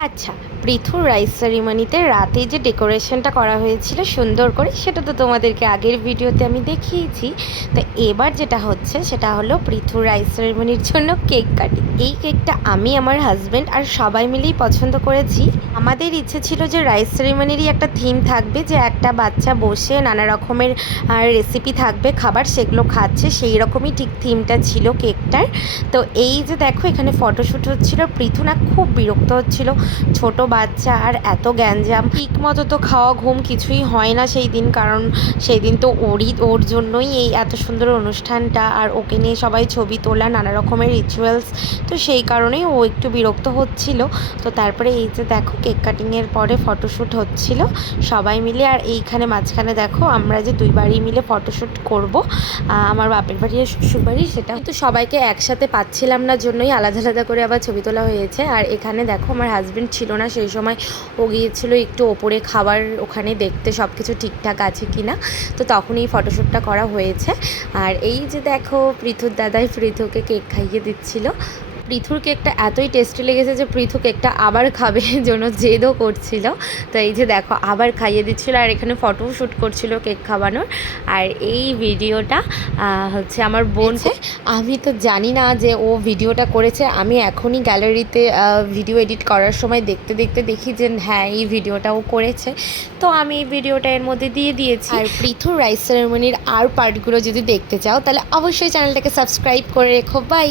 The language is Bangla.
আচ্ছা, পৃথুর রাইস সেরিমনিতে রাতে যে ডেকোরেশনটা করা হয়েছিল সুন্দর করে, সেটা তো তোমাদেরকে আগের ভিডিওতে আমি দেখিয়েছি। তো এবার যেটা হচ্ছে সেটা হলো পৃথুর রাইস সেরিমনির জন্য কেক কাটিং। এই কেকটা আমি, আমার হাজব্যান্ড আর সবাই মিলেই পছন্দ করেছি। আমাদের ইচ্ছে ছিল যে রাইস সেরিমনিরই একটা থিম থাকবে, যে একটা বাচ্চা বসে নানা রকমের রেসিপি থাকবে, খাবার সেগুলো খাচ্ছে, সেই রকমই ঠিক থিমটা ছিল কেকটার। তো এই যে দেখো এখানে ফটোশ্যুট হচ্ছিল, পৃথু না খুব বিরক্ত হচ্ছিল, ছোট বাচ্চা আর এত গ্যাঞ্জাম, ঠিক মতো তো খাওয়া ঘুম কিছুই হয় না সেই দিন, কারণ সেই দিন তো ওর জন্যই এই এত সুন্দর অনুষ্ঠানটা, আর ওকে নিয়ে সবাই ছবি তোলা, নানা রকমের রিচুয়ালস, তো সেই কারণেই ও একটু বিরক্ত হচ্ছিল। তো তারপরে এই যে দেখো কেক কাটিংয়ের পরে ফটোশ্যুট হচ্ছিল সবাই মিলে, আর এইখানে মাঝখানে দেখো আমরা যে দুই বাড়ি মিলে ফটোশ্যুট করব, আমার বাপের বাড়ি আর শ্বশুর বাড়ি, সেটা কিন্তু সবাইকে একসাথে পাচ্ছিলাম না, জন্যই আলাদা আলাদা করে আবার ছবি তোলা হয়েছে। আর এখানে দেখো আমার হাজব্যান্ড ছিল না সেই সময়, ও গিয়েছিল একটু ওপরে খাবার ওখানে দেখতে সব কিছু ঠিকঠাক আছে কি না, তো তখনই ফটোশ্যুটটা করা হয়েছে। আর এই যে দেখো পৃথুর দাদাই পৃথুকে কেক খাইয়ে দিচ্ছিল। পৃথুর কেকটা এতই টেস্টি লেগেছে যে পৃথু কেকটা আবার খাবে জন্য জেদও করছিল। তো এই যে দেখো আবার খাইয়ে দিচ্ছিল, আর এখানে ফটোও শ্যুট করছিল কেক খাওয়ানোর। আর এই ভিডিওটা হচ্ছে আমার বোনকে, আমি তো জানি না যে ও ভিডিওটা করেছে, আমি এখনই গ্যালারিতে ভিডিও এডিট করার সময় দেখতে দেখতে দেখি যে হ্যাঁ এই ভিডিওটা ও করেছে, তো আমি এই ভিডিওটা এর মধ্যে দিয়ে দিয়েছি। আর পৃথুর রাইস সেরেমনির আর পার্টগুলো যদি দেখতে চাও তাহলে অবশ্যই চ্যানেলটাকে সাবস্ক্রাইব করে রেখো। বাই।